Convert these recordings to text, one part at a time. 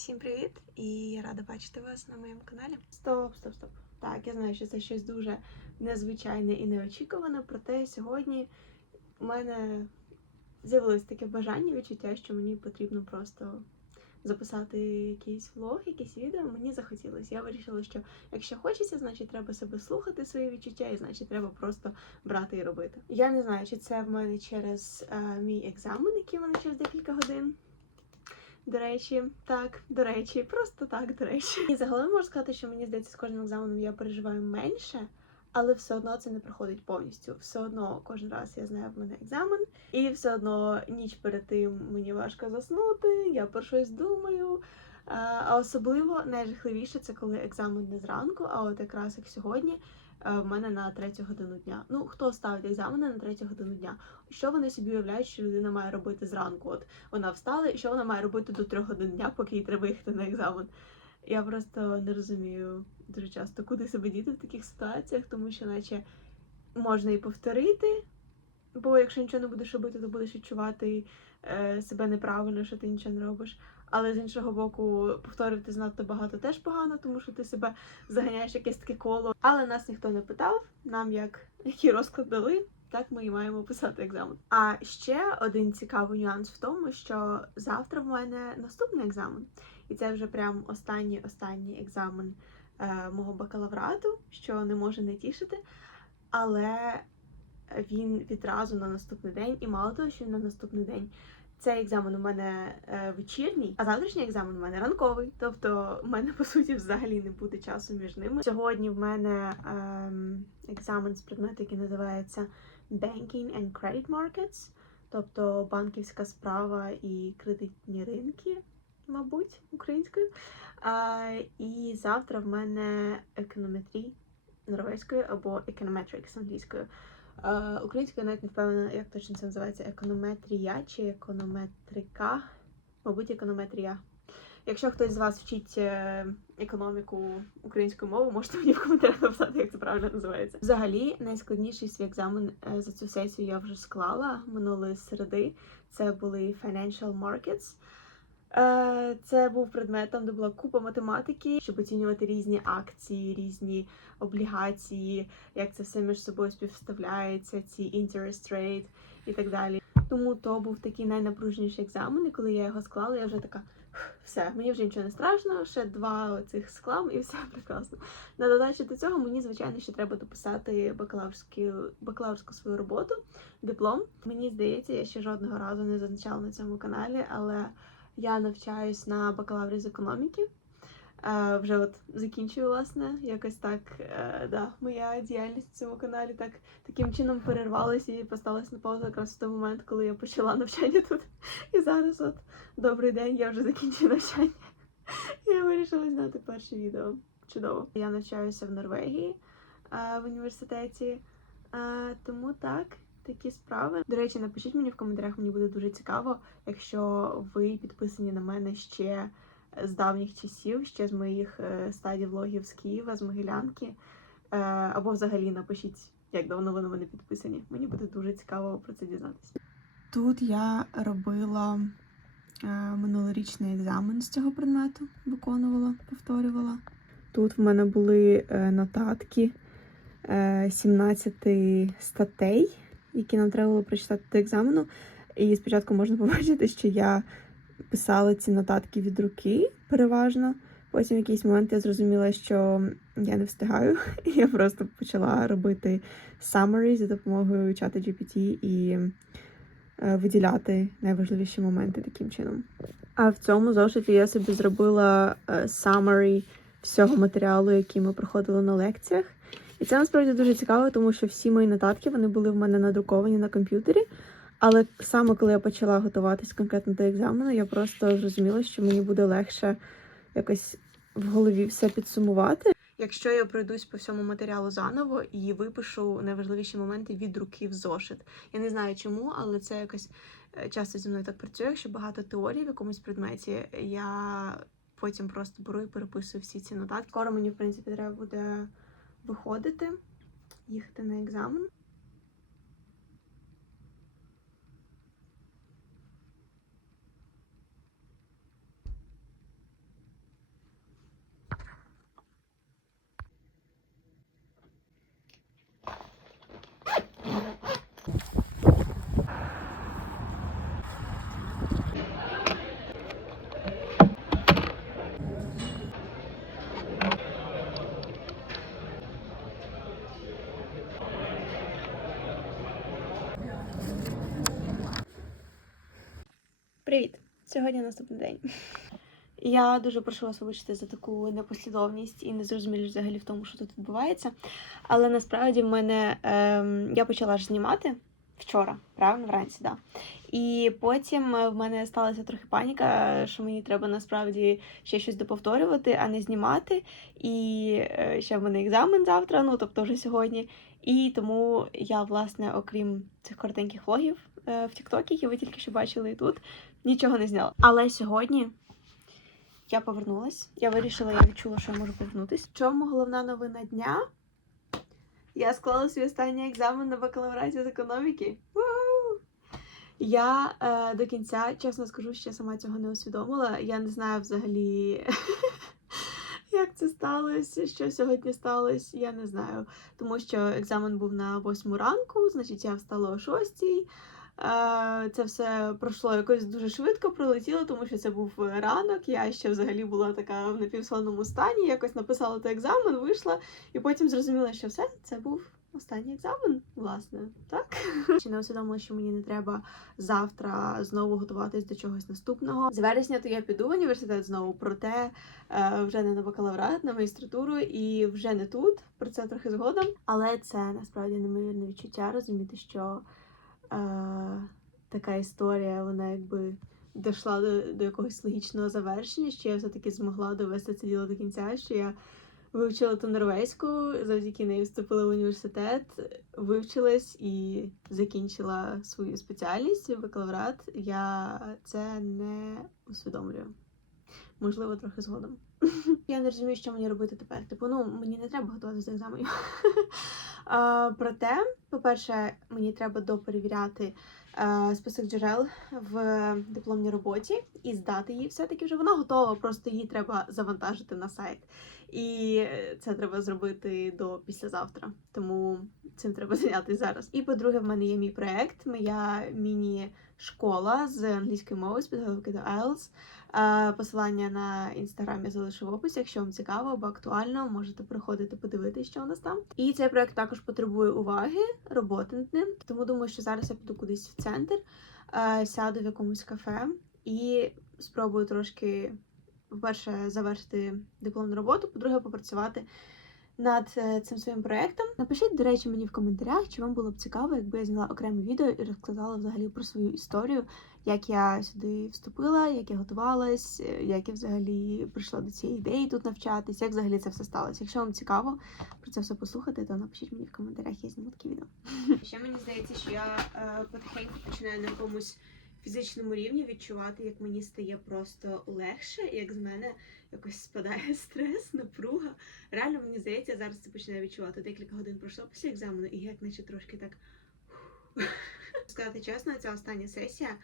Всім привіт! І я рада бачити вас на моєму каналі. Стоп, стоп, стоп. Так, я знаю, що це щось дуже незвичайне і неочікуване, проте сьогодні у мене з'явилось таке бажання, відчуття, що мені потрібно просто записати якийсь влог, якесь відео. Мені захотілося. Я вирішила, що якщо хочеться, значить треба себе слухати свої відчуття, і значить треба просто брати і робити. Я не знаю, чи це в мене через е, мій екзамен, який в мене через декілька годин. До речі, так, до речі, просто так, до речі. І загалом можу сказати, що мені здається, з кожним екзаменом я переживаю менше, але все одно це не проходить повністю. Все одно кожен раз я знаю, в мене екзамен, і все одно ніч перед тим мені важко заснути, я про щось думаю. А особливо найжахливіше це коли екзамен не зранку, а от якраз як сьогодні. Е, В мене на третю годину дня. Ну, хто ставить екзамени на третю годину дня? Що вони собі уявляють, що людина має робити зранку? От вона встала, і що вона має робити до трьох годин дня, поки їй треба їхати на екзамен. Я просто не розумію дуже часто, куди себе діти в таких ситуаціях, тому що наче можна і повторити, бо якщо нічого не будеш робити, то будеш відчувати е, себе неправильно, що ти нічого не робиш. Але з іншого боку, повторювати занадто багато теж погано, тому що ти себе заганяєш якесь таке коло. Але нас ніхто не питав, нам як який розклад дали, так ми і маємо писати екзамен. А ще один цікавий нюанс в тому, що завтра в мене наступний екзамен, і це вже прям останній останній екзамен е, мого бакалаврату, що не може не тішити. Але він відразу на наступний день, і мало того, що на наступний день. Цей екзамен у мене е, вечірній, а завтрашній екзамен у мене ранковий. Тобто, в мене по суті взагалі не буде часу між ними. Сьогодні в мене ем, екзамен з предмету, який називається Banking and Credit Markets, тобто банківська справа і кредитні ринки, мабуть, українською. А, і завтра в мене економетрі норвезькою або econometrics англійською. Е, Українською навіть не впевнена, як точно це називається економетрія чи економетрика. Мабуть, економетрія. Якщо хтось з вас вчить е, економіку українською мовою, можете мені в коментарях написати, як це правильно називається. Взагалі, найскладніший свій екзамен е, за цю сесію я вже склала минулої середи. Це були Financial Markets. Е, Це був предмет, там, де була купа математики, щоб оцінювати різні акції, різні облігації, як це все між собою співставляється, ці interest rate і так далі. Тому то був такий найнапружніший екзамен, і коли я його склала, я вже така. Все, мені вже нічого не страшно, ще два цих склам і все прекрасно. На додачу до цього мені, звичайно, ще треба дописати бакалаврську, свою роботу, диплом. Мені здається, я ще жодного разу не зазначала на цьому каналі, але я навчаюсь на бакалаврі з економіки. Е, вже от закінчую, власне, якось так. Е, да, моя діяльність в цьому каналі так таким чином перервалася і поставилась на паузу якраз в той момент, коли я почала навчання тут. І зараз, от добрий день, я вже закінчую навчання. Я вирішила зняти перше відео. Чудово. Я навчаюся в Норвегії е, в університеті, е, тому так. Такі справи. До речі, напишіть мені в коментарях, мені буде дуже цікаво, якщо ви підписані на мене ще з давніх часів, ще з моїх е, стадій влогів з Києва, з Могилянки. Е, Або взагалі напишіть, як давно ви на мене підписані. Мені буде дуже цікаво про це дізнатися. Тут я робила е, минулорічний екзамен з цього предмету, виконувала, повторювала. Тут в мене були нотатки е, 17 статей, які нам треба було прочитати до екзамену. І спочатку можна побачити, що я писала ці нотатки від руки переважно. Потім в якийсь момент я зрозуміла, що я не встигаю. І я просто почала робити summary за допомогою чата GPT і е, виділяти найважливіші моменти таким чином. А в цьому зошиті я собі зробила е, summary всього матеріалу, який ми проходили на лекціях. І це насправді дуже цікаво, тому що всі мої нотатки вони були в мене надруковані на комп'ютері. Але саме коли я почала готуватись конкретно до екзамену, я просто зрозуміла, що мені буде легше якось в голові все підсумувати. Якщо я пройдусь по всьому матеріалу заново і випишу найважливіші моменти від руки в зошит. Я не знаю чому, але це якось е, часто зі мною так працює. Якщо багато теорій в якомусь предметі, я потім просто беру і переписую всі ці нотатки. Скоро мені, в принципі, треба буде виходити, їхати на екзамен. Сьогодні наступний день. Я дуже прошу вас вибачити за таку непослідовність і незрозумілість взагалі в тому, що тут відбувається. Але насправді в мене ем, я почала ж знімати вчора, правильно вранці, да. І потім е, в мене сталася трохи паніка, що мені треба насправді ще щось доповторювати, а не знімати. І е, ще в мене екзамен завтра, ну тобто вже сьогодні. І тому я, власне, окрім цих коротеньких влогів е, в Тіктокі, які ви тільки що бачили і тут, нічого не зняла. Але сьогодні я повернулась. Я вирішила, я відчула, що я можу повернутись. В чому головна новина дня? Я склала свій останній екзамен на бакалавраті з економіки. Я е, до кінця, чесно скажу, ще сама цього не усвідомила. Я не знаю взагалі, як це сталося, що сьогодні сталося. Я не знаю. Тому що екзамен був на 8 ранку, значить, я встала о 6. Е, Це все пройшло якось дуже швидко, пролетіло, тому що це був ранок. Я ще взагалі була така в напівслонному стані. Якось написала той екзамен, вийшла, і потім зрозуміла, що все це був останній екзамен, власне, так? Ще не усвідомила, що мені не треба завтра знову готуватись до чогось наступного. З вересня то я піду в університет знову, проте е, вже не на бакалаврат, на магістратуру і вже не тут. Про це трохи згодом. Але це насправді неймовірне відчуття розуміти, що е, така історія, вона якби дійшла до, до якогось логічного завершення, що я все-таки змогла довести це діло до кінця, що я вивчила ту норвезьку, завдяки неї вступила в університет, вивчилась і закінчила свою спеціальність бакалаврат. Я це не усвідомлюю. Можливо, трохи згодом. Я не розумію, що мені робити тепер. Типу, ну мені не треба готуватися до екзаменів. Проте, по-перше, мені треба доперевіряти е, список джерел в дипломній роботі і здати її все-таки вже. Вона готова, просто її треба завантажити на сайт. І це треба зробити до післязавтра. Тому цим треба зайнятися зараз. І по-друге, в мене є мій проект, моя міні-школа з англійської мови з підготовки до IELTS. Посилання на інстаграм я залишу в описі. Якщо вам цікаво або актуально, можете приходити подивитися, що у нас там. І цей проект також потребує уваги, роботи над ним. Тому думаю, що зараз я піду кудись в центр, е, сяду в якомусь кафе і спробую трошки, по-перше, завершити дипломну роботу, по-друге, попрацювати над е, цим своїм проектом. Напишіть, до речі, мені в коментарях, чи вам було б цікаво, якби я зняла окреме відео і розказала взагалі про свою історію, як я сюди вступила, як я готувалась, е, як я взагалі прийшла до цієї ідеї тут навчатись, як взагалі це все сталося. Якщо вам цікаво про це все послухати, то напишіть мені в коментарях, я зніму таке відео. Ще мені здається, що я е, потихеньку починаю на якомусь фізичному рівні відчувати, як мені стає просто легше, як з мене якось спадає стрес, напруга. Реально мені здається, зараз це починаю відчувати. Декілька годин пройшло після екзамену, і як наче трошки так. Сказати чесно, ця остання сесія.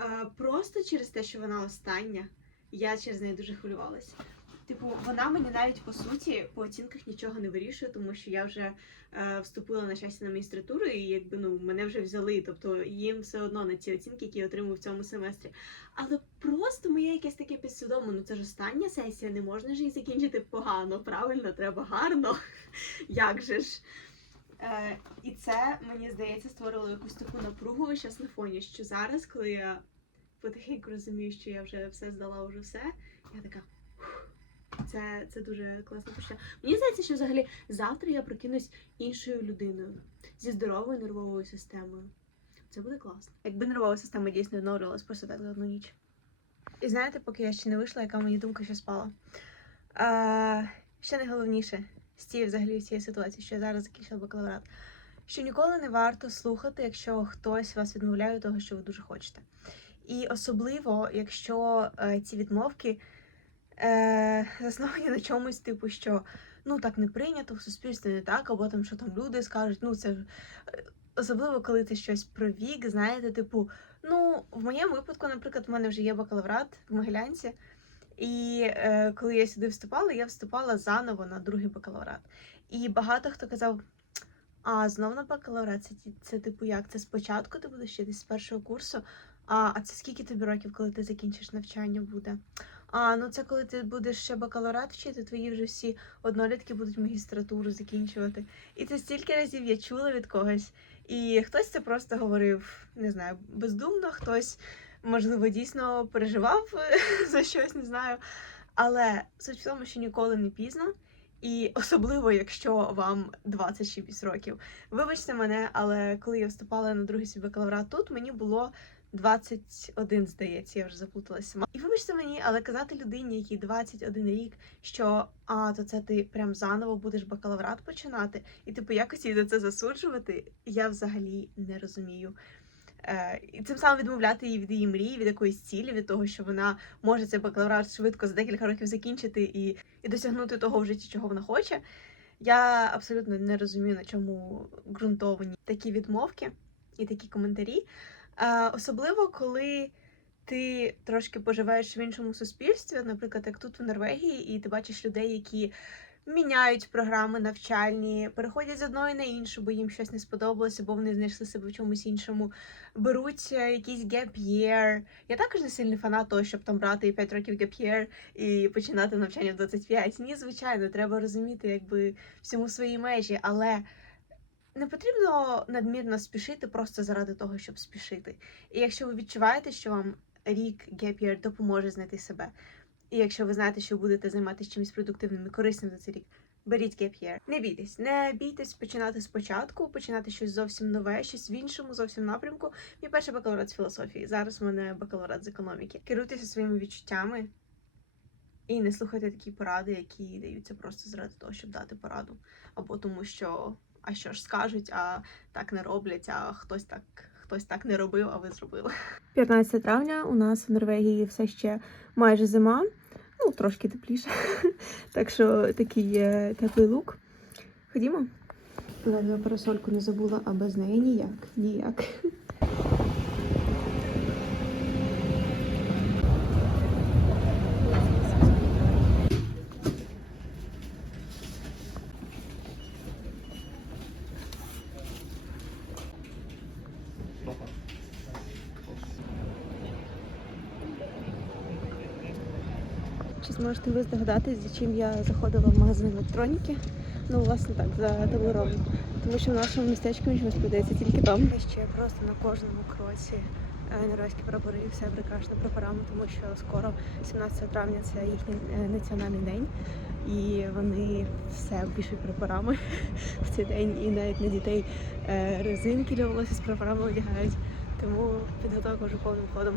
е, Просто через те, що вона остання, я через неї дуже хвилювалася. Типу, вона мені навіть по суті по оцінках нічого не вирішує, тому що я вже е, вступила на щастя на магістратуру, і якби ну мене вже взяли. Тобто їм все одно на ці оцінки, які я отримую в цьому семестрі. Але просто моє якесь таке підсвідомо, ну це ж остання сесія, не можна ж її закінчити погано, правильно, треба гарно. Як же ж? Е, і це, мені здається, створило якусь таку напругу зараз на фоні, що зараз, коли я потихеньку розумію, що я вже все здала, вже все, я така. Це, це дуже класне почуття. Мені здається, що взагалі завтра я прокинусь іншою людиною зі здоровою нервовою системою. Це буде класно. Якби нервова система дійсно відновлювалась просто так за одну ніч. І знаєте, поки я ще не вийшла, яка мені думка ще спала. А, ще найголовніше з цієї взагалі цієї ситуації, що я зараз закінчила бакалаврат. Що ніколи не варто слухати, якщо хтось вас відмовляє того, що ви дуже хочете. І особливо, якщо е, ці відмовки е, засновані на чомусь, типу, що ну так не прийнято в суспільстві, не так, або там що там люди скажуть, ну це е, особливо, коли це щось про вік, знаєте, типу, ну в моєму випадку, наприклад, в мене вже є бакалаврат в Могилянці. І е, коли я сюди вступала, я вступала заново на другий бакалаврат. І багато хто казав: а знов на бакалаврат, це, це типу як? Це спочатку ти будеш вчитись з першого курсу. А, а це скільки тобі років, коли ти закінчиш навчання буде? А, ну це коли ти будеш ще бакалаврат вчити, твої вже всі однолітки будуть магістратуру закінчувати. І це стільки разів я чула від когось. І хтось це просто говорив, не знаю, бездумно, хтось можливо, дійсно переживав за щось, не знаю. Але суть в тому, що ніколи не пізно. І особливо, якщо вам 26 років. Вибачте мене, але коли я вступала на другий свій бакалаврат тут, мені було 21, здається, я вже заплуталася. І вибачте мені, але казати людині, якій 21 рік, що а, то це ти прям заново будеш бакалаврат починати, і типу якось її за це засуджувати, я взагалі не розумію. Е, і цим самим відмовляти її від її мрії, від якоїсь цілі, від того, що вона може цей бакалаврат швидко за декілька років закінчити і, і досягнути того в житті, чого вона хоче. Я абсолютно не розумію, на чому ґрунтовані такі відмовки і такі коментарі. Особливо коли ти трошки поживаєш в іншому суспільстві, наприклад, як тут в Норвегії, і ти бачиш людей, які міняють програми навчальні, переходять з одної на іншу, бо їм щось не сподобалося, бо вони знайшли себе в чомусь іншому. Беруть е, якийсь gap year. Я також не сильний фанат того, щоб там брати 5 років gap year і починати навчання в 25. Ні, звичайно, треба розуміти, якби всьому свої межі, але. Не потрібно надмірно спішити просто заради того, щоб спішити. І якщо ви відчуваєте, що вам рік gap year допоможе знайти себе, і якщо ви знаєте, що будете займатися чимось продуктивним і корисним за цей рік, беріть gap year. Не бійтесь, не бійтесь починати спочатку, починати щось зовсім нове, щось в іншому, зовсім напрямку. Мій перший бакалаврат з філософії. Зараз у мене бакалаврат з економіки. Керуйтеся своїми відчуттями і не слухайте такі поради, які даються просто заради того, щоб дати пораду, або тому, що а що ж скажуть, а так не роблять, а хтось так. Хтось так не робив, а ви зробили. 15 травня у нас в Норвегії все ще майже зима, ну трошки тепліше. так що такий є теплий лук. Ходімо. Ледве парасольку не забула, а без неї ніяк. Ніяк. Зможете ви здогадатись, за чим я заходила в магазин електроніки? Ну, власне так, за таблером. Тому що в нашому містечку чомусь продається тільки там. Ще просто на кожному кроці е, норвезькі прапори і все прикрашено прапорами, тому що скоро, 17 травня, це їхній е, національний день. І вони все пишуть прапорами в цей день. І навіть на дітей е, резинки для волосся з прапорами одягають. Тому підготовка вже повним ходом.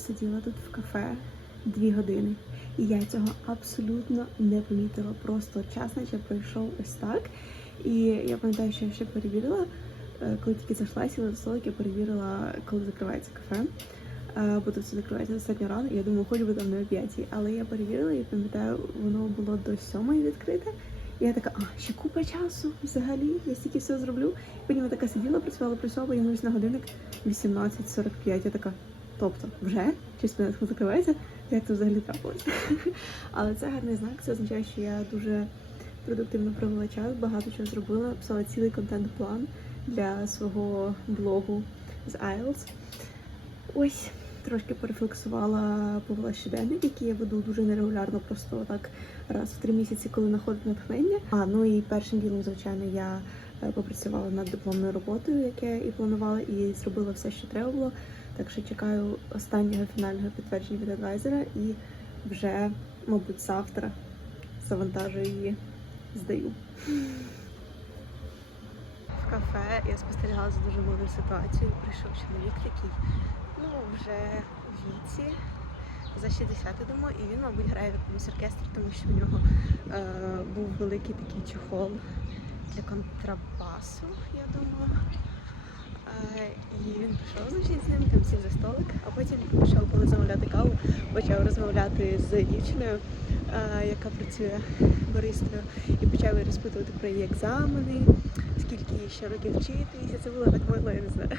Просиділа тут в кафе дві години, і я цього абсолютно не помітила. Просто час наче пройшов ось так. І я пам'ятаю, що я ще перевірила, е, коли тільки зайшла, сіла за столик, я перевірила, коли закривається кафе. Е, Бо тут все закривається достатньо рано. Я думаю, хоч би там не о. Але я перевірила і пам'ятаю, воно було до сьомої відкрите. І я така, а ще купа часу взагалі, я стільки все зроблю. Потім я така сиділа, працювала, працювала, я на годинник 18.45. Я така, тобто, вже через 15 хвилин закривається, як це взагалі трапилось. Але це гарний знак, це означає, що я дуже продуктивно провела час, багато чого зробила, писала цілий контент-план для свого блогу з IELTS. Ось. Трошки порефлексувала, повела щоденник, який я веду дуже нерегулярно, просто так раз в три місяці, коли знаходжу натхнення. А ну і першим ділом, звичайно, я е, попрацювала над дипломною роботою, яке і планувала, і зробила все, що треба було. Так що чекаю останнього фінального підтвердження від адвайзера і вже, мабуть, завтра завантажую її, здаю. В кафе я спостерігала за дуже милою ситуацією. Прийшов чоловік такий, ну вже в віці, за 60, я думаю, і він, мабуть, грає в якомусь оркестрі, тому що в нього е, був великий такий чохол для контрабасу, я думаю. І він пішов значить, з ним, там сів за столик, а потім пішов, коли замовляти каву, почав розмовляти з дівчиною, яка працює баристою, і почав її розпитувати про її екзамени, скільки їй ще років вчитися. Це було так мило, я не знаю.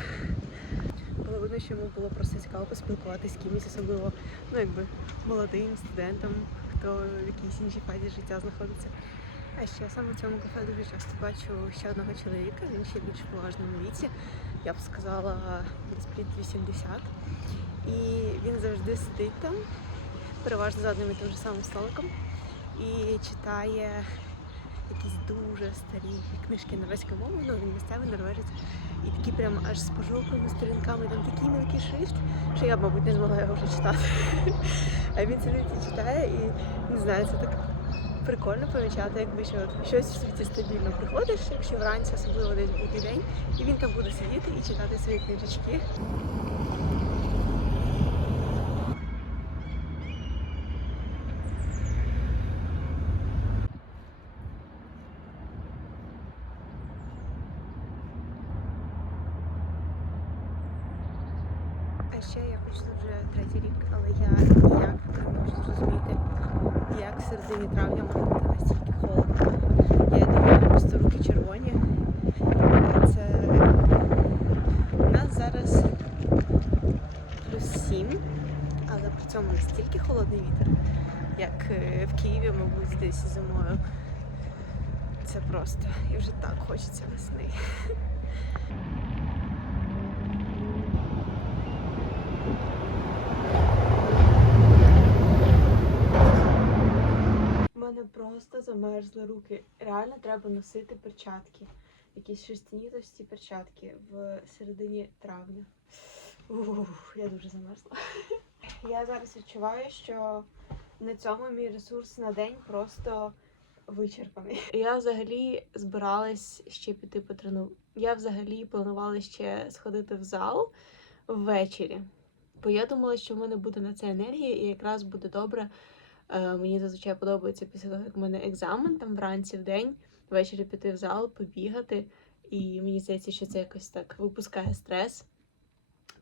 Було видно, що йому було просто цікаво поспілкуватися з кимось, особливо ну, якби, молодим студентом, хто в якійсь іншій фазі життя знаходиться. А ще саме в цьому кафе дуже часто бачу ще одного чоловіка, він ще більш поважному віці. Я б сказала, десь під 80. І він завжди сидить там, переважно за одним і тим же самим столиком, і читає якісь дуже старі книжки норвезькою мовою, ну він місцевий норвежець. І такі прям аж з пожовклими сторінками, там такий мілкий шрифт, що я, мабуть, не змогла його вже читати. А він сидить і читає, і не знаю, це так прикольно помічати, якби що щось в світі стабільно приходиш, якщо вранці особливо десь буде день, і він там буде сидіти і читати свої книжечки. А ще я хочу тут вже третій рік, але я ніяк не можу зрозуміти, як в середині травня може бути настільки холодно. Я думаю, просто руки червоні. Це у нас зараз плюс 7, але при цьому холодний вітер, як е, в Києві, мабуть, десь зимою. Це просто. І вже так хочеться весни. У мене просто замерзли руки. Реально треба носити перчатки. Якісь шерстяні товсті перчатки в середині травня. Ух, я дуже замерзла. Я зараз відчуваю, що на цьому мій ресурс на день просто вичерпаний. Я взагалі збиралась ще піти потренувати. Я взагалі планувала ще сходити в зал ввечері. Бо я думала, що в мене буде на це енергія, і якраз буде добре. Е, Мені зазвичай подобається після того, як в мене екзамен, там вранці в день, ввечері піти в зал, побігати. І мені здається, що це якось так випускає стрес.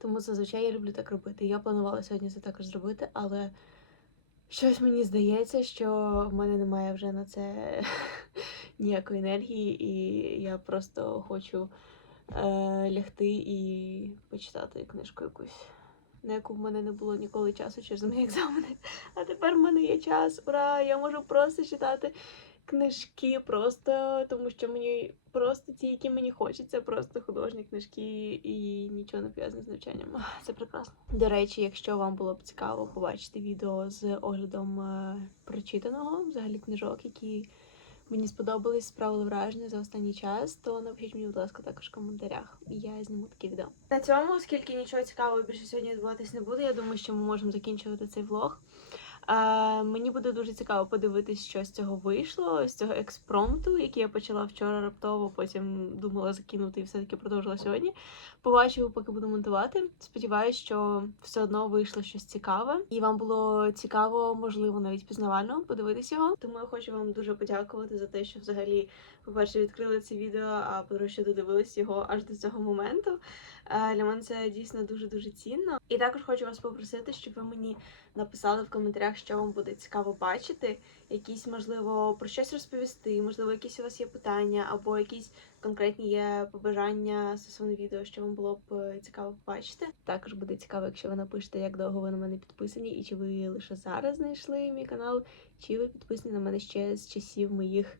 Тому зазвичай я люблю так робити. Я планувала сьогодні це також зробити, але щось мені здається, що в мене немає вже на це ніякої енергії, і я просто хочу е, лягти і почитати книжку якусь, на яку в мене не було ніколи часу через мої екзамени. А тепер в мене є час. Ура! Я можу просто читати книжки, просто тому що мені просто ті, які мені хочеться, просто художні книжки і нічого не пов'язане з навчанням. Це прекрасно. До речі, якщо вам було б цікаво побачити відео з оглядом е, прочитаного, взагалі книжок, які мені сподобались, справили враження за останній час, то напишіть мені, будь ласка, також в коментарях. Я зніму таке відео. На цьому, оскільки нічого цікавого більше сьогодні відбуватись не буде, я думаю, що ми можемо закінчувати цей влог. Мені буде дуже цікаво подивитись, що з цього вийшло, з цього експромту, який я почала вчора раптово, потім думала закинути і все-таки продовжила сьогодні. Побачу, поки буду монтувати. Сподіваюсь, що все одно вийшло щось цікаве, і вам було цікаво, можливо, навіть пізнавально подивитись його. Тому я хочу вам дуже подякувати за те, що взагалі, по-перше, відкрили це відео, а по-друге, що додивились його аж до цього моменту. Е, Для мене це дійсно дуже дуже цінно. І також хочу вас попросити, щоб ви мені написали в коментарях, що вам буде цікаво бачити, якісь, можливо, про щось розповісти, можливо, якісь у вас є питання, або якісь конкретні є побажання стосовно відео, що вам було б е, цікаво побачити. Також буде цікаво, якщо ви напишете, як довго ви на мене підписані, і чи ви лише зараз знайшли мій канал, чи ви підписані на мене ще з часів моїх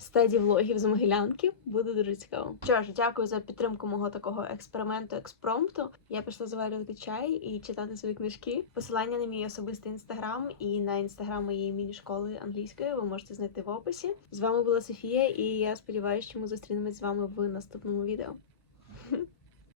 стаді влогів з Могилянки. Буде дуже цікаво. Що ж, дякую за підтримку мого такого експерименту, експромту. Я пішла заварювати чай і читати свої книжки. Посилання на мій особистий інстаграм і на інстаграм моєї міні-школи англійської ви можете знайти в описі. З вами була Софія, і я сподіваюся, що ми зустрінемось з вами в наступному відео.